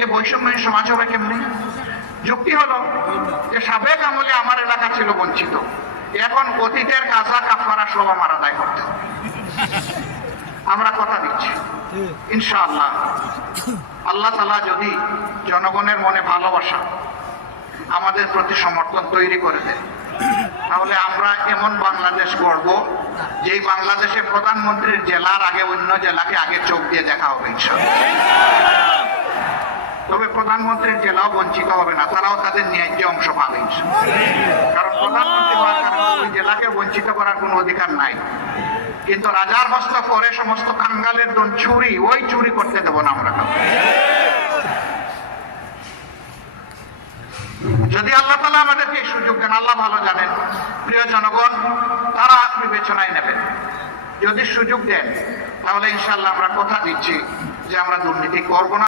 তাইলে বৈষম্য সমাজ হবে কেমনি? যুক্তি হলো যে সাবেক আমলে আমার এলাকা ছিল বঞ্চিত। এখন অতীতের কাজা কাফারা সব আমার আদায় করতে হবে। আমরা কথা দিচ্ছি। ইনশাআল্লাহ। আল্লাহ তালা যদি জনগণের মনে ভালোবাসা আমাদের প্রতি সমর্থন তৈরি করে দেন, তাহলে আমরা এমন বাংলাদেশ গড়ব যেই বাংলাদেশে প্রধানমন্ত্রীর জেলার আগে অন্য জেলাকে আগে চোখ দিয়ে দেখা হবে ইনশাআল্লাহ। প্রধানমন্ত্রীর জেলাও বঞ্চিত হবে না তারাও তাদের ন্যায্য অংশ পাবে। কারণ প্রধানমন্ত্রী হওয়ার কারণে ওই জেলাকে বঞ্চিত করার কোনো অধিকার নাই। কিন্তু রাজার হস্ত করে সমস্ত কাঙ্গালের দন চুরি ওই চুরি করতে দেবো না আমরা যদি আল্লাহ তালা আমাদেরকে এই সুযোগ দেন আল্লাহ ভালো জানেন। প্রিয় জনগণ তারা বিবেচনায় নেবেন যদি সুযোগ দেন তাহলে ইনশাল্লাহ আমরা কথা দিচ্ছি যে আমরা দুর্নীতি করব না।